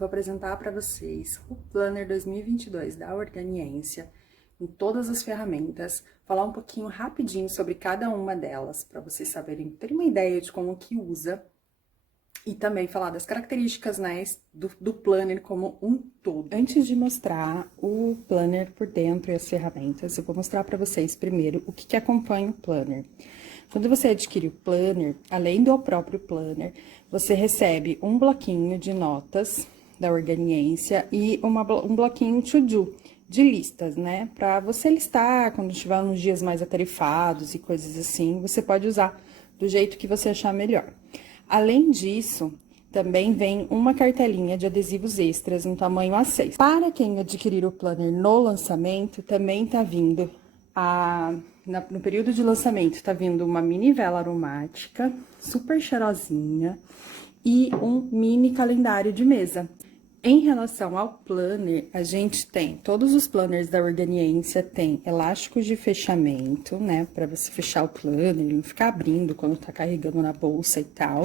vou apresentar para vocês o Planner 2022 da Organiência, em todas as ferramentas, falar um pouquinho rapidinho sobre cada uma delas, para vocês saberem, terem uma ideia de como que usa, e também falar das características, né, do Planner como um todo. Antes de mostrar o Planner por dentro e as ferramentas, eu vou mostrar para vocês primeiro o que acompanha o Planner. Quando você adquire o Planner, além do próprio Planner, você recebe um bloquinho de notas da Organiência e um bloquinho to-do, de listas, né? Para você listar quando estiver nos dias mais atarefados e coisas assim, você pode usar do jeito que você achar melhor. Além disso, também vem uma cartelinha de adesivos extras no tamanho A6. Para quem adquirir o Planner no lançamento, também tá vindo no período de lançamento, tá vindo uma mini vela aromática, super cheirosinha, e um mini calendário de mesa. Em relação ao planner, a gente tem todos os planners da Organiência, tem elásticos de fechamento, né, para você fechar o planner, ele não ficar abrindo quando tá carregando na bolsa e tal.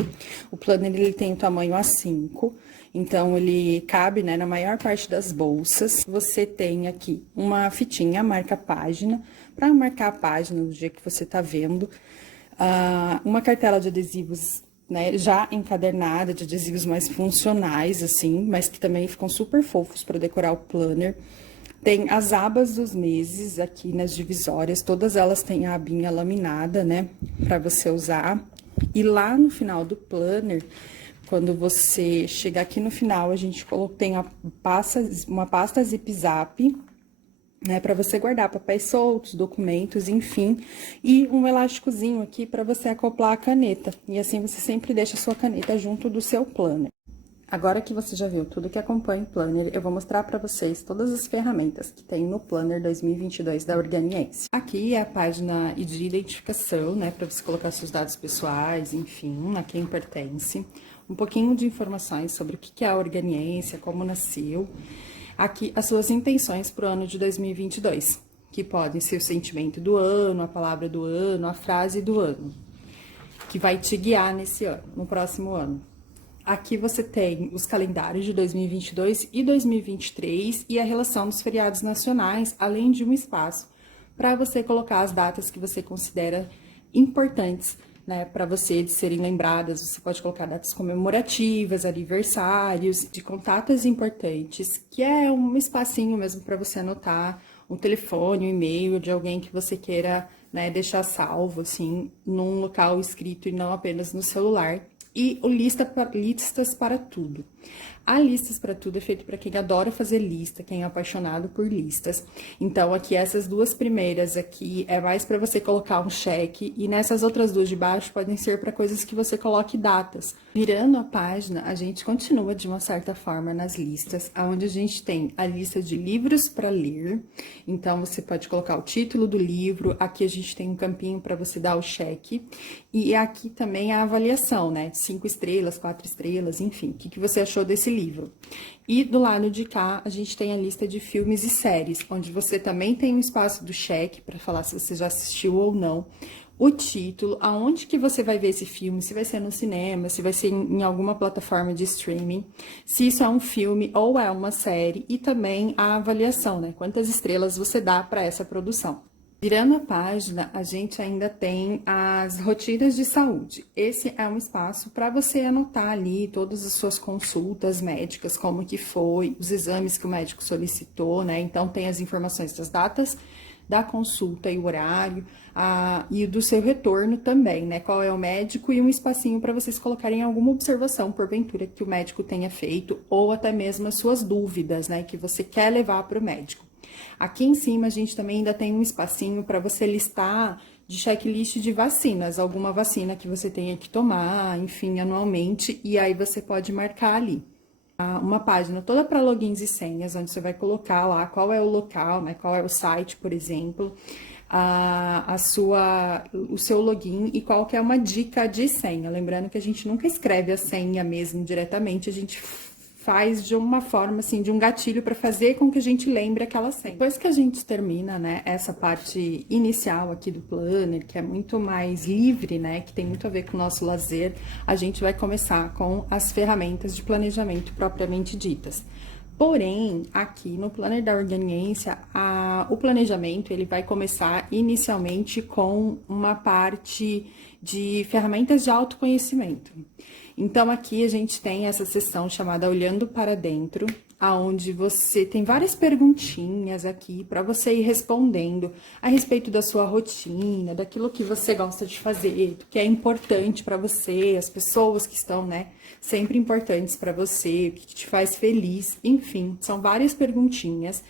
O planner, ele tem o tamanho A5, então ele cabe, né, na maior parte das bolsas. Você tem aqui uma fitinha, marca página, para marcar a página do dia que você tá vendo. Uma cartela de adesivos, né, já encadernada, de adesivos mais funcionais, assim, mas que também ficam super fofos para decorar o planner. Tem as abas dos meses aqui nas divisórias, todas elas têm a abinha laminada, né, para você usar. E lá no final do planner, quando você chegar aqui no final, a gente tem uma pasta zip-zap, né, para você guardar papéis soltos, documentos, enfim, e um elásticozinho aqui para você acoplar a caneta, e assim você sempre deixa a sua caneta junto do seu planner. Agora que você já viu tudo que acompanha o planner, eu vou mostrar para vocês todas as ferramentas que tem no Planner 2022 da Organiense. Aqui é a página de identificação, né, para você colocar seus dados pessoais, enfim, a quem pertence, um pouquinho de informações sobre o que é a Organiense, como nasceu. Aqui, as suas intenções para o ano de 2022, que podem ser o sentimento do ano, a palavra do ano, a frase do ano, que vai te guiar nesse ano, no próximo ano. Aqui você tem os calendários de 2022 e 2023 e a relação dos feriados nacionais, além de um espaço para você colocar as datas que você considera importantes, né, para você de serem lembradas. Você pode colocar datas comemorativas, aniversários, de contatos importantes, que é um espacinho mesmo para você anotar um telefone, um e-mail de alguém que você queira, né, deixar salvo, assim, num local escrito e não apenas no celular. E o listas para tudo. A listas para tudo é feito para quem adora fazer lista, quem é apaixonado por listas. Então, aqui, essas duas primeiras aqui é mais para você colocar um cheque, e nessas outras duas de baixo podem ser para coisas que você coloque datas. Virando a página, a gente continua de uma certa forma nas listas, onde a gente tem a lista de livros para ler. Então, você pode colocar o título do livro, aqui a gente tem um campinho para você dar o cheque, e aqui também a avaliação, né? 5 estrelas, 4 estrelas, enfim, o que você achou desse livro. E do lado de cá, a gente tem a lista de filmes e séries, onde você também tem um espaço do cheque, para falar se você já assistiu ou não, o título, aonde que você vai ver esse filme, se vai ser no cinema, se vai ser em alguma plataforma de streaming, se isso é um filme ou é uma série, e também a avaliação, né? Quantas estrelas você dá para essa produção. Virando a página, a gente ainda tem as rotinas de saúde. Esse é um espaço para você anotar ali todas as suas consultas médicas, como que foi, os exames que o médico solicitou, né? Então, tem as informações das datas da consulta e o horário, e do seu retorno também, né? Qual é o médico, e um espacinho para vocês colocarem alguma observação, porventura, que o médico tenha feito, ou até mesmo as suas dúvidas, né? Que você quer levar para o médico. Aqui em cima, a gente também ainda tem um espacinho para você listar de checklist de vacinas, alguma vacina que você tenha que tomar, enfim, anualmente, e aí você pode marcar ali. Uma página toda para logins e senhas, onde você vai colocar lá qual é o local, né, qual é o site, por exemplo, o seu login e qual que é uma dica de senha. Lembrando que a gente nunca escreve a senha mesmo diretamente, a gente faz de uma forma, assim, de um gatilho para fazer com que a gente lembre aquela cena. Depois que a gente termina, né, essa parte inicial aqui do planner, que é muito mais livre, né, que tem muito a ver com o nosso lazer, a gente vai começar com as ferramentas de planejamento propriamente ditas. Porém, aqui no Planner da Organiência, o planejamento ele vai começar inicialmente com uma parte de ferramentas de autoconhecimento. Então, aqui a gente tem essa seção chamada Olhando para Dentro, aonde você tem várias perguntinhas aqui para você ir respondendo a respeito da sua rotina, daquilo que você gosta de fazer, do que é importante para você, as pessoas que estão, né, sempre importantes para você, o que te faz feliz, enfim, são várias perguntinhas.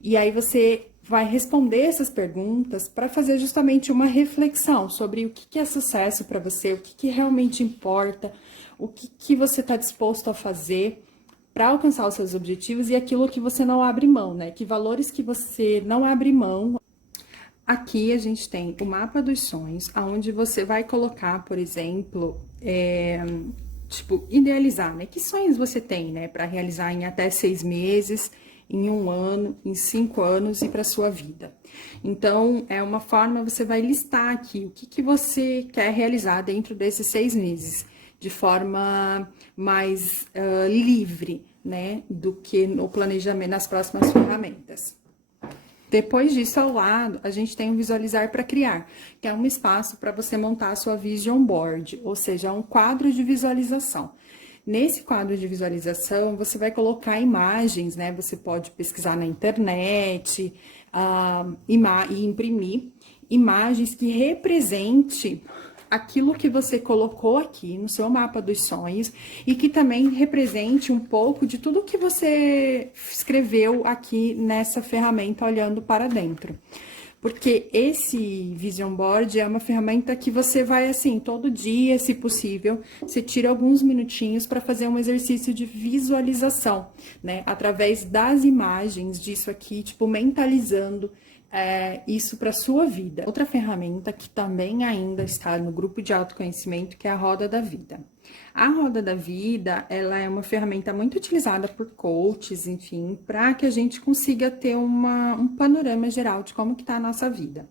E aí você vai responder essas perguntas para fazer justamente uma reflexão sobre o que é sucesso para você, o que realmente importa, o que você está disposto a fazer para alcançar os seus objetivos e aquilo que você não abre mão, né? Que valores que você não abre mão. Aqui a gente tem o mapa dos sonhos, onde você vai colocar, por exemplo, tipo, idealizar, né? Que sonhos você tem, né? Para realizar em até 6 meses, em 1 ano, em 5 anos e para sua vida. Então, é uma forma, você vai listar aqui o que você quer realizar dentro desses 6 meses, de forma mais livre, né, do que no planejamento, nas próximas ferramentas. Depois disso, ao lado, a gente tem o Visualizar para Criar, que é um espaço para você montar a sua Vision Board, ou seja, um quadro de visualização. Nesse quadro de visualização, você vai colocar imagens, né? Você pode pesquisar na internet e imprimir imagens que representem aquilo que você colocou aqui no seu mapa dos sonhos e que também represente um pouco de tudo que você escreveu aqui nessa ferramenta Olhando para Dentro. Porque esse Vision Board é uma ferramenta que você vai, assim, todo dia, se possível, você tira alguns minutinhos para fazer um exercício de visualização, né? Através das imagens disso aqui, tipo, mentalizando isso para sua vida. Outra ferramenta que também ainda está no grupo de autoconhecimento, que é a Roda da Vida. A Roda da Vida, ela é uma ferramenta muito utilizada por coaches, enfim, para que a gente consiga ter um panorama geral de como que está a nossa vida.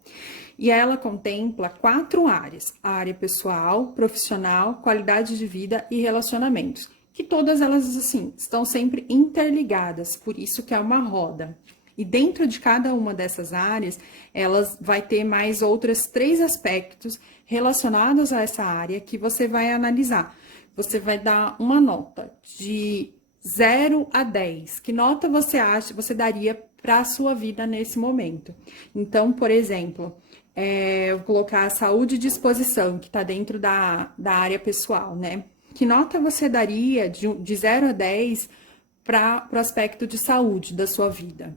E ela contempla 4 áreas: a área pessoal, profissional, qualidade de vida e relacionamentos, que todas elas, assim, estão sempre interligadas, por isso que é uma roda. E dentro de cada uma dessas áreas, elas vai ter mais outros 3 aspectos relacionados a essa área que você vai analisar. Você vai dar uma nota de 0 a 10. Que nota você acha, você daria para a sua vida nesse momento? Então, por exemplo, eu vou colocar a saúde e disposição, que está dentro da área pessoal, né? Que nota você daria de 0 a 10 para o aspecto de saúde da sua vida?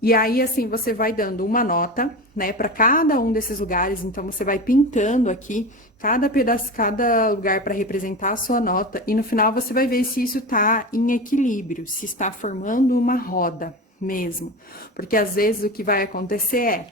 E aí, assim, você vai dando uma nota, né, para cada um desses lugares. Então, você vai pintando aqui cada pedaço, cada lugar para representar a sua nota. E no final, você vai ver se isso tá em equilíbrio, se está formando uma roda mesmo. Porque às vezes o que vai acontecer é,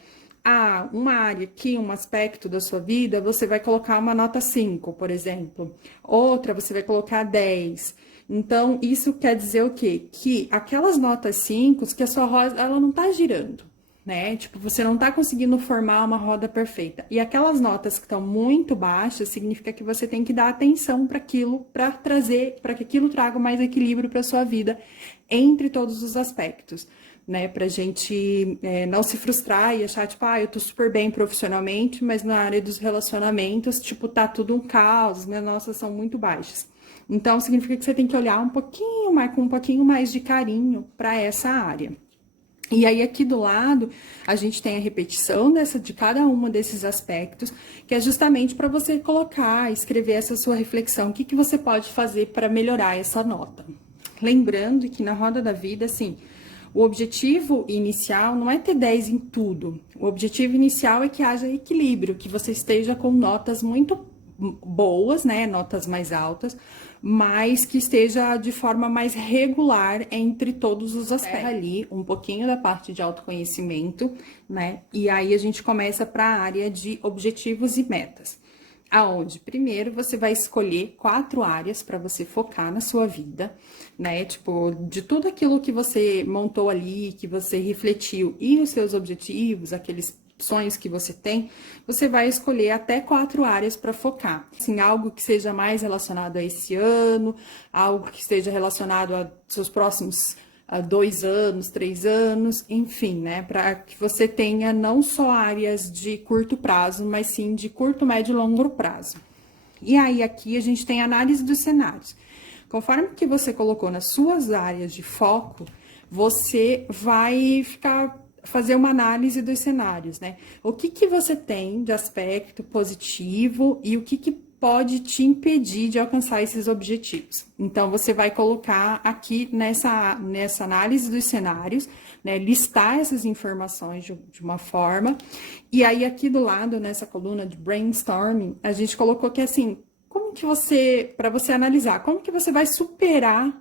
uma área aqui, um aspecto da sua vida, você vai colocar uma nota 5, por exemplo. Outra, você vai colocar 10. Então, isso quer dizer o quê? Que aquelas notas 5, que a sua roda, ela não tá girando, né? Tipo, você não tá conseguindo formar uma roda perfeita. E aquelas notas que estão muito baixas, significa que você tem que dar atenção para aquilo, para que aquilo traga mais equilíbrio para sua vida, entre todos os aspectos, né? Pra gente não se frustrar e achar, tipo, eu tô super bem profissionalmente, mas na área dos relacionamentos, tipo, tá tudo um caos, minhas notas são muito baixas. Então, significa que você tem que olhar um pouquinho mais, com um pouquinho mais de carinho para essa área. E aí, aqui do lado, a gente tem a repetição de cada um desses aspectos, que é justamente para você colocar, escrever essa sua reflexão, o que você pode fazer para melhorar essa nota. Lembrando que na Roda da Vida, assim, o objetivo inicial não é ter 10 em tudo. O objetivo inicial é que haja equilíbrio, que você esteja com notas muito boas, né, notas mais altas, mas que esteja de forma mais regular entre todos os aspectos. Ali um pouquinho da parte de autoconhecimento, né, e aí a gente começa para a área de objetivos e metas. Aonde primeiro você vai escolher 4 áreas para você focar na sua vida, né? Tipo, de tudo aquilo que você montou ali, que você refletiu e os seus objetivos, aqueles sonhos que você tem, você vai escolher até 4 áreas para focar. Assim, algo que seja mais relacionado a esse ano, algo que esteja relacionado a seus próximos 2 anos, 3 anos, enfim, né? Para que você tenha não só áreas de curto prazo, mas sim de curto, médio e longo prazo. E aí, aqui a gente tem análise dos cenários. Conforme que você colocou nas suas áreas de foco, você vai fazer uma análise dos cenários, né? O que você tem de aspecto positivo e o que pode te impedir de alcançar esses objetivos. Então, você vai colocar aqui nessa análise dos cenários, né, listar essas informações de uma forma, e aí aqui do lado, nessa coluna de brainstorming, a gente colocou que assim, como que você, para você analisar, como que você vai superar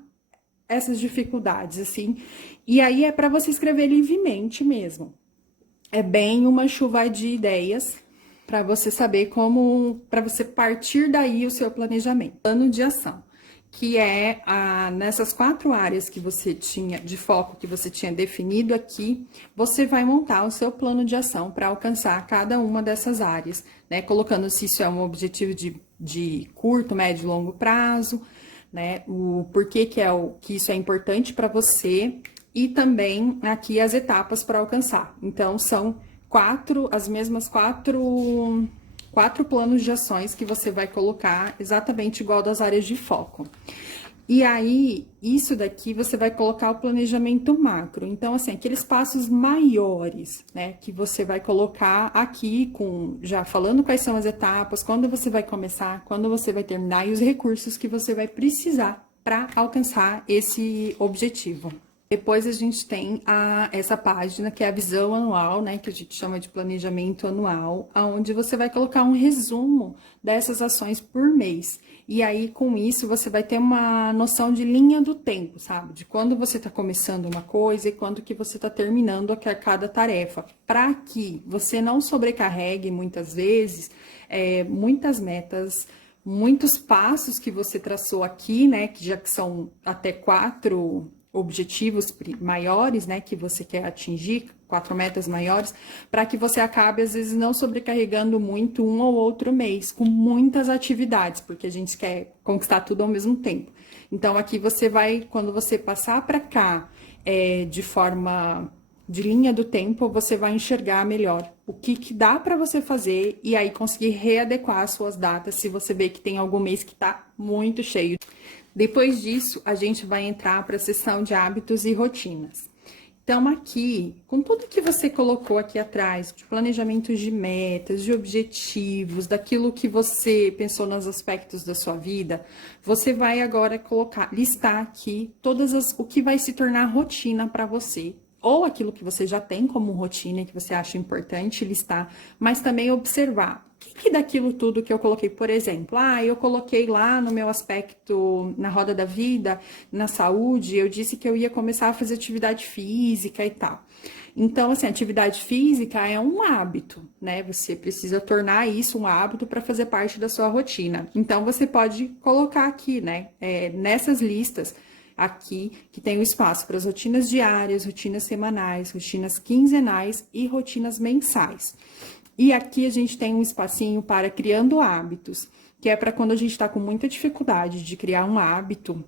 essas dificuldades, assim, e aí é para você escrever livremente mesmo. É bem uma chuva de ideias, para você saber como, para você partir daí o seu planejamento. Plano de ação, que é nessas 4 áreas que você tinha, de foco que você tinha definido aqui, você vai montar o seu plano de ação para alcançar cada uma dessas áreas, né? Colocando se isso é um objetivo de curto, médio e longo prazo, né? O porquê que isso é importante para você, e também aqui as etapas para alcançar. Então, são as mesmas quatro planos de ações que você vai colocar exatamente igual das áreas de foco. E aí, isso daqui você vai colocar o planejamento macro. Então, assim, aqueles passos maiores, né, que você vai colocar aqui já falando quais são as etapas, quando você vai começar, quando você vai terminar e os recursos que você vai precisar para alcançar esse objetivo. Depois a gente tem essa página que é a visão anual, né, que a gente chama de planejamento anual, onde você vai colocar um resumo dessas ações por mês. E aí, com isso, você vai ter uma noção de linha do tempo, sabe? De quando você está começando uma coisa e quando que você está terminando cada tarefa. Para que você não sobrecarregue, muitas vezes, muitas metas, muitos passos que você traçou aqui, né? Que já que são até 4 objetivos maiores, né, que você quer atingir, 4 metas maiores, para que você acabe, às vezes, não sobrecarregando muito um ou outro mês, com muitas atividades, porque a gente quer conquistar tudo ao mesmo tempo. Então, aqui você vai, quando você passar para cá, de forma de linha do tempo, você vai enxergar melhor o que dá para você fazer e aí conseguir readequar as suas datas, se você vê que tem algum mês que tá muito cheio. Depois disso, a gente vai entrar para a seção de hábitos e rotinas. Então, aqui, com tudo que você colocou aqui atrás, de planejamentos de metas, de objetivos, daquilo que você pensou nos aspectos da sua vida, você vai agora listar aqui o que vai se tornar rotina para você, ou aquilo que você já tem como rotina e que você acha importante listar, mas também observar o que daquilo tudo que eu coloquei, por exemplo, eu coloquei lá no meu aspecto, na roda da vida, na saúde, eu disse que eu ia começar a fazer atividade física e tal. Então, assim, atividade física é um hábito, né? Você precisa tornar isso um hábito para fazer parte da sua rotina. Então, você pode colocar aqui, né, nessas listas, aqui, que tem o espaço para as rotinas diárias, rotinas semanais, rotinas quinzenais e rotinas mensais. E aqui a gente tem um espacinho para criando hábitos, que é para quando a gente está com muita dificuldade de criar um hábito,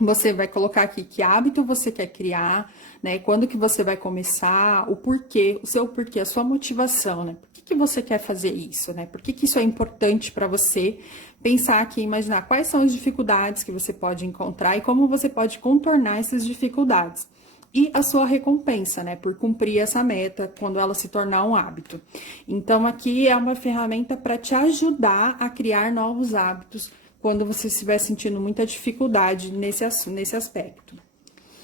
você vai colocar aqui que hábito você quer criar, né? Quando que você vai começar, o porquê, o seu porquê, a sua motivação, né? Por que você quer fazer isso, né? Por que isso é importante para você? Pensar aqui, imaginar quais são as dificuldades que você pode encontrar e como você pode contornar essas dificuldades. E a sua recompensa, né, por cumprir essa meta quando ela se tornar um hábito. Então, aqui é uma ferramenta para te ajudar a criar novos hábitos quando você estiver sentindo muita dificuldade nesse aspecto.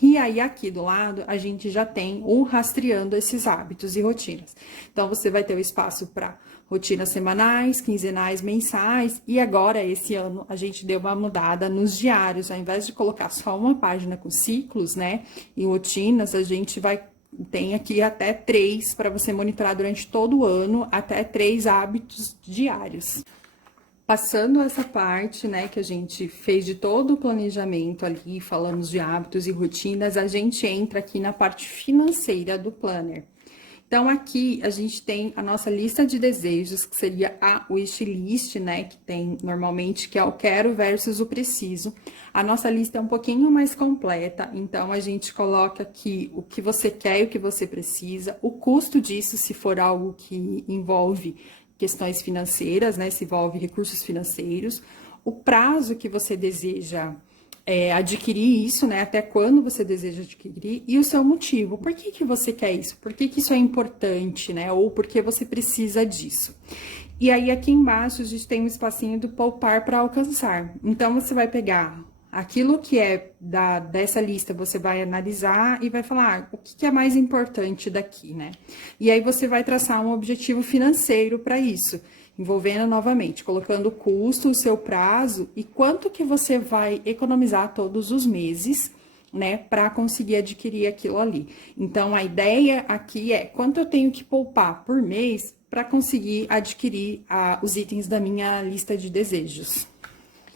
E aí, aqui do lado, a gente já tem o rastreando esses hábitos e rotinas. Então, você vai ter o espaço para rotinas semanais, quinzenais, mensais. E agora, esse ano, a gente deu uma mudada nos diários. Ao invés de colocar só uma página com ciclos, né, e rotinas, a gente tem aqui até 3 para você monitorar durante todo o ano, até 3 hábitos diários. Passando essa parte, né, que a gente fez de todo o planejamento ali, falamos de hábitos e rotinas, a gente entra aqui na parte financeira do planner. Então, aqui a gente tem a nossa lista de desejos, que seria a wishlist, né? Que tem normalmente, que é o quero versus o preciso. A nossa lista é um pouquinho mais completa, então a gente coloca aqui o que você quer e o que você precisa, o custo disso, se for algo que envolve questões financeiras, né? Se envolve recursos financeiros, o prazo que você deseja adquirir isso, né? Até quando você deseja adquirir e o seu motivo. Por que que você quer isso? Por que que isso é importante, né? Ou por que você precisa disso? E aí, aqui embaixo, a gente tem um espacinho do poupar para alcançar. Então, você vai pegar aquilo que é dessa lista, você vai analisar e vai falar o que é mais importante daqui, né? E aí, você vai traçar um objetivo financeiro para isso, envolvendo novamente, colocando o custo, o seu prazo e quanto que você vai economizar todos os meses, né, para conseguir adquirir aquilo ali. Então, a ideia aqui é quanto eu tenho que poupar por mês para conseguir adquirir os itens da minha lista de desejos.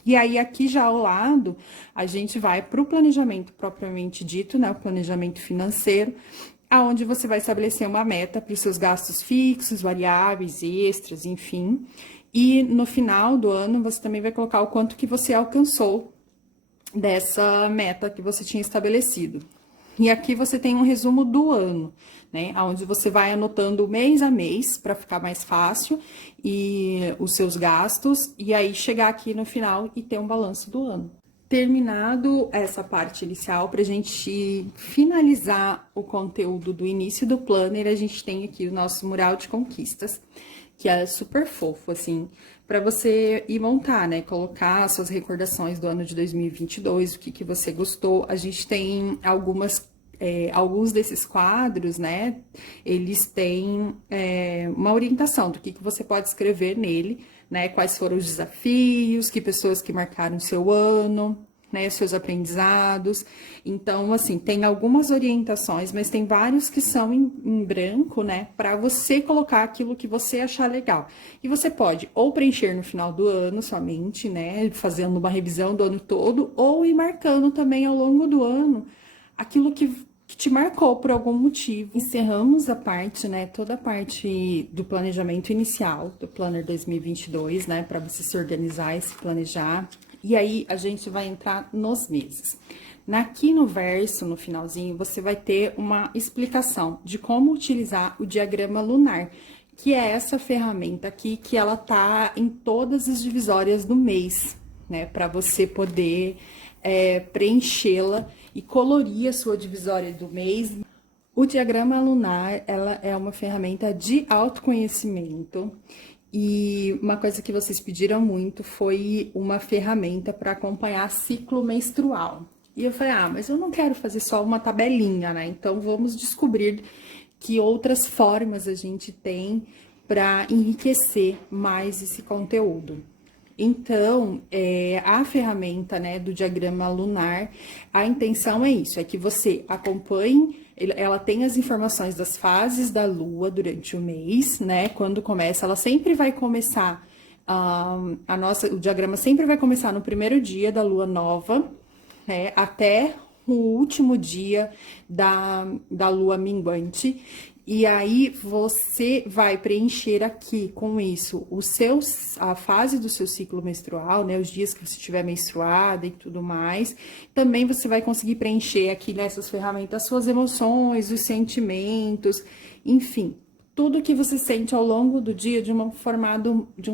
E aí, aqui já ao lado, a gente vai para o planejamento propriamente dito, né, o planejamento financeiro, aonde você vai estabelecer uma meta para os seus gastos fixos, variáveis, extras, enfim. E no final do ano, você também vai colocar o quanto que você alcançou dessa meta que você tinha estabelecido. E aqui você tem um resumo do ano, né? Onde você vai anotando mês a mês para ficar mais fácil e os seus gastos, e aí chegar aqui no final e ter um balanço do ano. Terminado essa parte inicial, para a gente finalizar o conteúdo do início do planner, a gente tem aqui o nosso mural de conquistas, que é super fofo, assim, para você ir montar, né? Colocar suas recordações do ano de 2022, o que você gostou. A gente tem alguns desses quadros, né? Eles têm uma orientação do que você pode escrever nele, né? Quais foram os desafios, que pessoas que marcaram seu ano, né? Seus aprendizados. Então, assim, tem algumas orientações, mas tem vários que são em branco, né? Para você colocar aquilo que você achar legal. E você pode ou preencher no final do ano somente, né? Fazendo uma revisão do ano todo, ou ir marcando também ao longo do ano aquilo que te marcou por algum motivo. Encerramos a parte, né, toda a parte do planejamento inicial do Planner 2022, né, para você se organizar e se planejar. E aí, a gente vai entrar nos meses. Aqui no verso, no finalzinho, você vai ter uma explicação de como utilizar o diagrama lunar, que é essa ferramenta aqui que ela tá em todas as divisórias do mês, né, para você poder preenchê-la e colorir a sua divisória do mês. O diagrama lunar, ela é uma ferramenta de autoconhecimento e uma coisa que vocês pediram muito foi uma ferramenta para acompanhar ciclo menstrual. E eu falei, mas eu não quero fazer só uma tabelinha, né? Então, vamos descobrir que outras formas a gente tem para enriquecer mais esse conteúdo. Então, a ferramenta, né, do diagrama lunar, a intenção é isso, é que você acompanhe, ela tem as informações das fases da lua durante o mês, né, quando começa, ela sempre vai começar, o diagrama sempre vai começar no primeiro dia da lua nova, né, até o último dia da lua minguante. E aí, você vai preencher aqui com isso a fase do seu ciclo menstrual, né? Os dias que você estiver menstruada e tudo mais. Também você vai conseguir preencher aqui nessas ferramentas suas emoções, os sentimentos, enfim, tudo que você sente ao longo do dia de um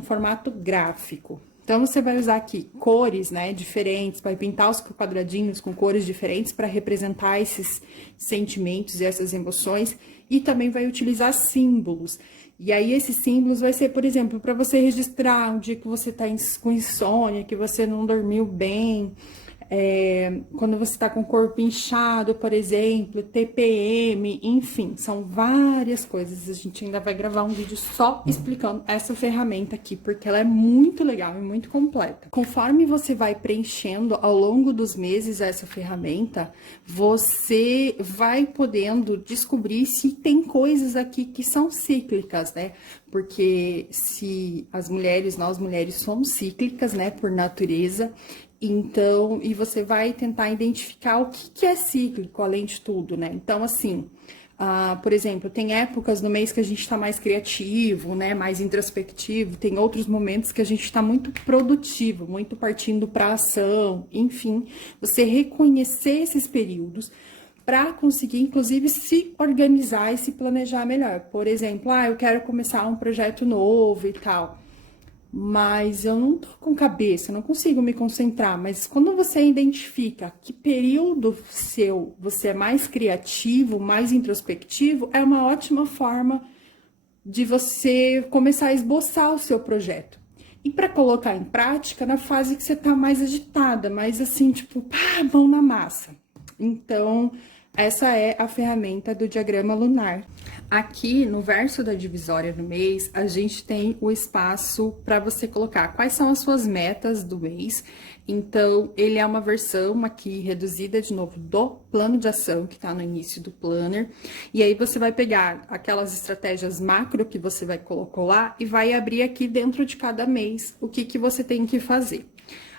formato gráfico. Então, você vai usar aqui cores, né, diferentes, vai pintar os quadradinhos com cores diferentes para representar esses sentimentos e essas emoções, e também vai utilizar símbolos. E aí, esses símbolos vai ser, por exemplo, para você registrar um dia que você tá com insônia, que você não dormiu bem, quando você tá com o corpo inchado, por exemplo, TPM, enfim, são várias coisas. A gente ainda vai gravar um vídeo só explicando essa ferramenta aqui, porque ela é muito legal e muito completa. Conforme você vai preenchendo ao longo dos meses essa ferramenta, você vai podendo descobrir se tem coisas aqui que são cíclicas, né? Porque se as mulheres, nós mulheres somos cíclicas, né, por natureza, então, e você vai tentar identificar o que é cíclico, além de tudo, né? Então, assim, por exemplo, tem épocas no mês que a gente tá mais criativo, né, mais introspectivo, tem outros momentos que a gente tá muito produtivo, muito partindo para ação, enfim, você reconhecer esses períodos para conseguir, inclusive, se organizar e se planejar melhor. Por exemplo, eu quero começar um projeto novo e tal, mas eu não tô com cabeça, não consigo me concentrar. Mas quando você identifica que período seu você é mais criativo, mais introspectivo, é uma ótima forma de você começar a esboçar o seu projeto. E para colocar em prática na fase que você tá mais agitada, mais assim, tipo, mão na massa. Então, essa é a ferramenta do diagrama lunar. Aqui no verso da divisória do mês, a gente tem o espaço para você colocar quais são as suas metas do mês. Então, ele é uma versão aqui reduzida de novo do plano de ação que está no início do planner. E aí você vai pegar aquelas estratégias macro que você vai colocar lá e vai abrir aqui dentro de cada mês o que você tem que fazer.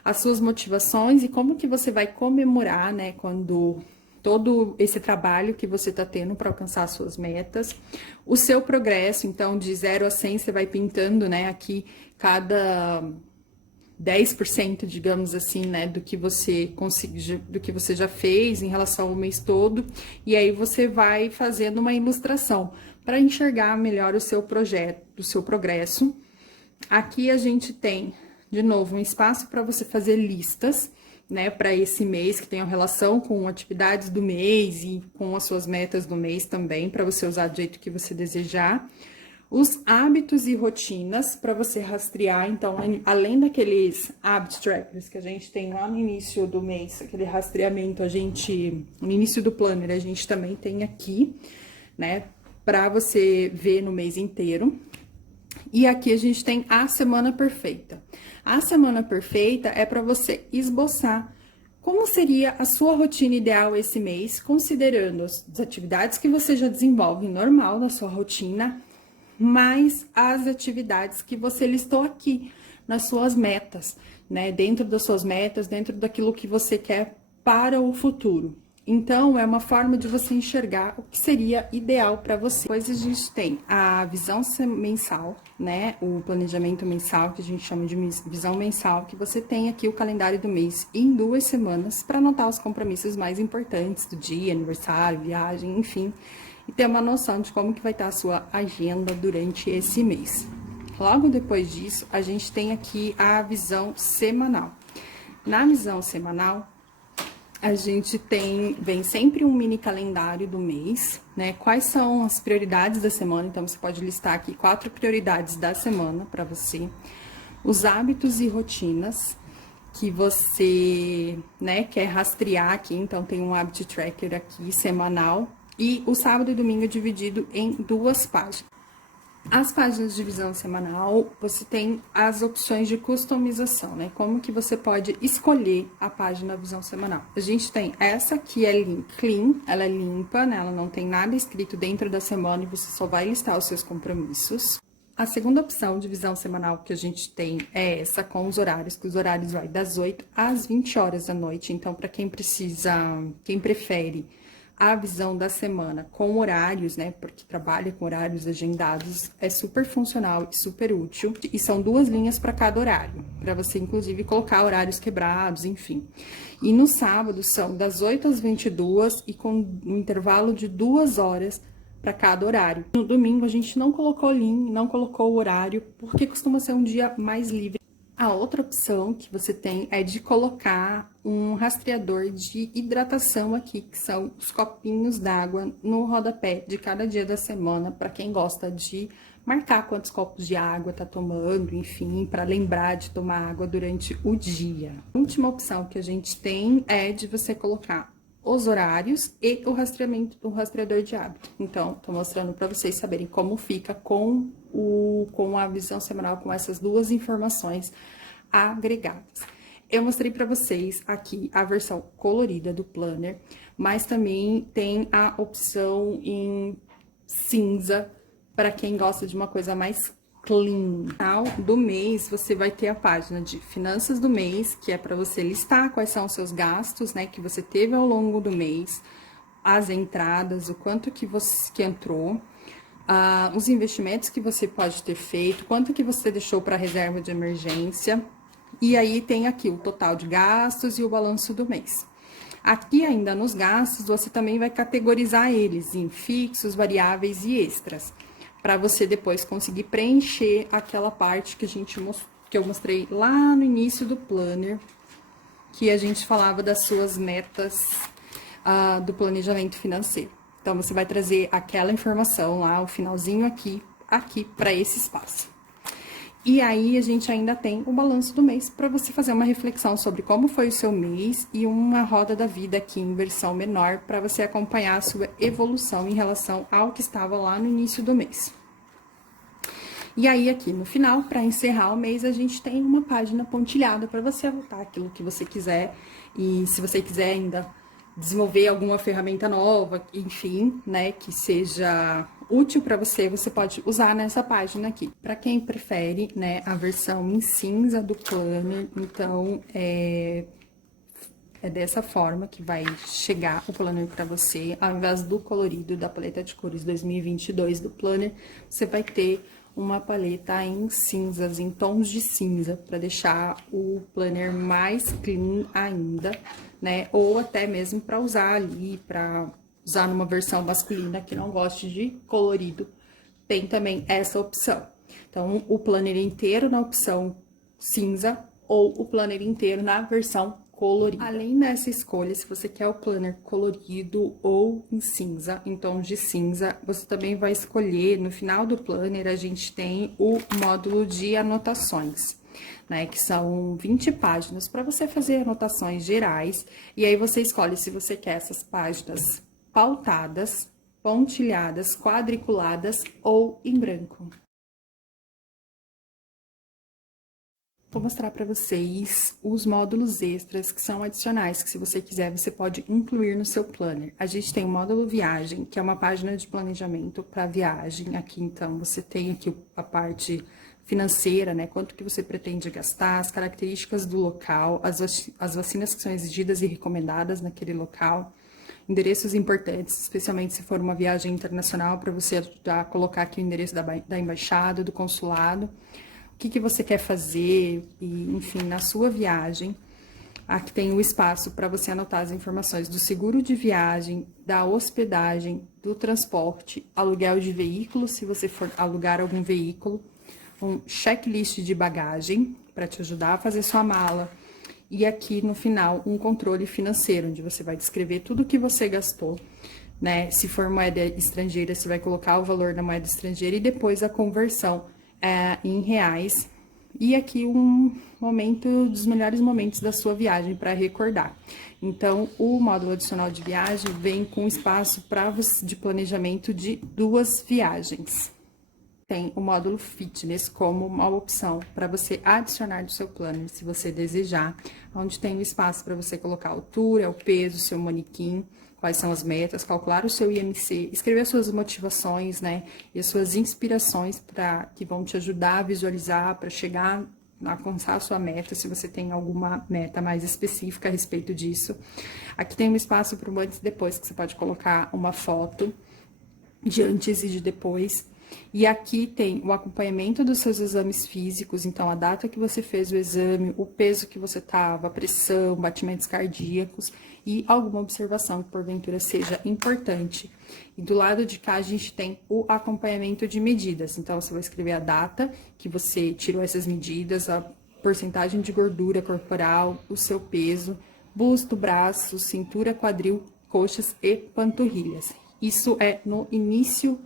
As suas motivações e como que você vai comemorar, né, quando todo esse trabalho que você tá tendo para alcançar as suas metas, o seu progresso, então de 0 a 100 você vai pintando, né, aqui cada 10%, digamos assim, né, do que você conseguiu, do que você já fez em relação ao mês todo, e aí você vai fazendo uma ilustração para enxergar melhor o seu projeto, o seu progresso. Aqui a gente tem, de novo, um espaço para você fazer listas, né, para esse mês, que tenham relação com atividades do mês e com as suas metas do mês também, para você usar do jeito que você desejar. Os hábitos e rotinas para você rastrear, então, além daqueles habit trackers que a gente tem lá no início do mês, aquele rastreamento, no início do planner, a gente também tem aqui, né, para você ver no mês inteiro. E aqui a gente tem a semana perfeita. A semana perfeita é para você esboçar como seria a sua rotina ideal esse mês, considerando as atividades que você já desenvolve normal na sua rotina, mais as atividades que você listou aqui nas suas metas, né? Dentro das suas metas, dentro daquilo que você quer para o futuro. Então, é uma forma de você enxergar o que seria ideal para você. Depois a gente tem a visão mensal, né? O planejamento mensal, que a gente chama de visão mensal, que você tem aqui o calendário do mês em 2 semanas para anotar os compromissos mais importantes do dia, aniversário, viagem, enfim, e ter uma noção de como que vai estar a sua agenda durante esse mês. Logo depois disso, a gente tem aqui a visão semanal. Na visão semanal, a gente vem sempre um mini calendário do mês, né? Quais são as prioridades da semana? Então, você pode listar aqui 4 prioridades da semana para você. Os hábitos e rotinas que você, né, quer rastrear aqui. Então, tem um habit tracker aqui, semanal. E o sábado e domingo dividido em 2 páginas. As páginas de visão semanal, você tem as opções de customização, né? Como que você pode escolher a página visão semanal. A gente tem essa que é clean, ela é limpa, né? Ela não tem nada escrito dentro da semana e você só vai listar os seus compromissos. A segunda opção de visão semanal que a gente tem é essa com os horários, que os horários vai das 8 às 20 horas da noite. Então, para quem prefere a visão da semana com horários, né, porque trabalha com horários agendados, é super funcional e super útil. E são 2 linhas para cada horário, para você, inclusive, colocar horários quebrados, enfim. E no sábado são das 8 às 22 e com um intervalo de 2 horas para cada horário. No domingo a gente não colocou não colocou o horário, porque costuma ser um dia mais livre. A outra opção que você tem é de colocar um rastreador de hidratação aqui, que são os copinhos d'água no rodapé de cada dia da semana, para quem gosta de marcar quantos copos de água tá tomando, enfim, para lembrar de tomar água durante o dia. A última opção que a gente tem é de você colocar os horários e o rastreamento do rastreador de hábito. Então, tô mostrando para vocês saberem como fica com a visão semanal, com essas duas informações agregadas. Eu mostrei para vocês aqui a versão colorida do planner, mas também tem a opção em cinza para quem gosta de uma coisa mais clean. No final do mês, você vai ter a página de finanças do mês, que é para você listar quais são os seus gastos, né, que você teve ao longo do mês, as entradas, o quanto que entrou, os investimentos que você pode ter feito, quanto que você deixou para reserva de emergência, e aí tem aqui o total de gastos e o balanço do mês. Aqui ainda nos gastos, você também vai categorizar eles em fixos, variáveis e extras, para você depois conseguir preencher aquela parte que eu mostrei lá no início do planner, que a gente falava das suas metas do planejamento financeiro. Então, você vai trazer aquela informação lá, o finalzinho aqui para esse espaço. E aí, a gente ainda tem o balanço do mês para você fazer uma reflexão sobre como foi o seu mês e uma roda da vida aqui em versão menor para você acompanhar a sua evolução em relação ao que estava lá no início do mês. E aí, aqui no final, para encerrar o mês, a gente tem uma página pontilhada para você anotar aquilo que você quiser. E se você quiser ainda desenvolver alguma ferramenta nova, enfim, né, que seja útil para você, você pode usar nessa página aqui. Para quem prefere, né, a versão em cinza do planner, então é dessa forma que vai chegar o planner para você. Ao invés do colorido da paleta de cores 2022 do planner, você vai ter uma paleta em cinzas, em tons de cinza, para deixar o planner mais clean ainda, né? Ou até mesmo para usar ali, para usar numa versão masculina que não goste de colorido, tem também essa opção. Então, o planner inteiro na opção cinza ou o planner inteiro na versão colorida. Além dessa escolha, se você quer o planner colorido ou em cinza, em tons de cinza, você também vai escolher, no final do planner, a gente tem o módulo de anotações, né, que são 20 páginas para você fazer anotações gerais, e aí você escolhe se você quer essas páginas pautadas, pontilhadas, quadriculadas ou em branco. Vou mostrar para vocês os módulos extras que são adicionais, que se você quiser, você pode incluir no seu planner. A gente tem o módulo viagem, que é uma página de planejamento para viagem. Aqui, então, você tem aqui a parte financeira, né? Quanto que você pretende gastar, as características do local, as vacinas que são exigidas e recomendadas naquele local, endereços importantes, especialmente se for uma viagem internacional, para você ajudar a colocar aqui o endereço da embaixada, do consulado. O que você quer fazer, e, enfim, na sua viagem. Aqui tem o espaço para você anotar as informações do seguro de viagem, da hospedagem, do transporte, aluguel de veículo, se você for alugar algum veículo, um checklist de bagagem, para te ajudar a fazer sua mala. E aqui, no final, um controle financeiro, onde você vai descrever tudo que você gastou, né? Se for moeda estrangeira, você vai colocar o valor da moeda estrangeira e depois a conversão em reais. E aqui um momento dos melhores momentos da sua viagem para recordar. Então, o módulo adicional de viagem vem com espaço de planejamento de 2 viagens. Tem o módulo fitness como uma opção para você adicionar do seu planner, se você desejar, onde tem o espaço para você colocar a altura, o peso, o seu manequim, quais são as metas, calcular o seu IMC, escrever as suas motivações, né, e as suas inspirações que vão te ajudar a visualizar, para chegar a alcançar a sua meta, se você tem alguma meta mais específica a respeito disso. Aqui tem um espaço para o antes e depois, que você pode colocar uma foto de antes e de depois. E aqui tem o acompanhamento dos seus exames físicos, então a data que você fez o exame, o peso que você tava, a pressão, batimentos cardíacos e alguma observação que porventura seja importante. E do lado de cá a gente tem o acompanhamento de medidas, então você vai escrever a data que você tirou essas medidas, a porcentagem de gordura corporal, o seu peso, busto, braço, cintura, quadril, coxas e panturrilhas. Isso é no início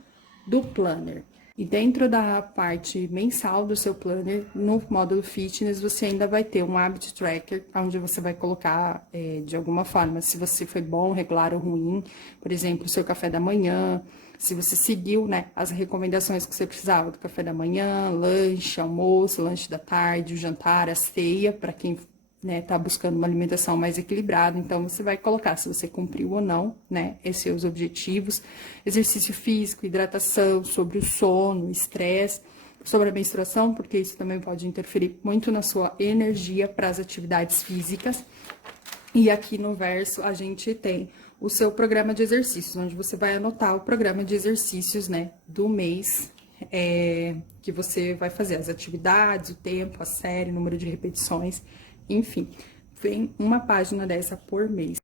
do planner. E dentro da parte mensal do seu planner, no módulo fitness, você ainda vai ter um habit tracker, onde você vai colocar, de alguma forma, se você foi bom, regular ou ruim, por exemplo, o seu café da manhã, se você seguiu, né, as recomendações que você precisava do café da manhã, lanche, almoço, lanche da tarde, o jantar, a ceia, para quem, né, tá buscando uma alimentação mais equilibrada. Então, você vai colocar se você cumpriu ou não, né, esses seus objetivos, exercício físico, hidratação, sobre o sono, estresse, sobre a menstruação, porque isso também pode interferir muito na sua energia para as atividades físicas. E aqui no verso a gente tem o seu programa de exercícios, onde você vai anotar o programa de exercícios, né, do mês, que você vai fazer, as atividades, o tempo, a série, o número de repetições, enfim, vem uma página dessa por mês.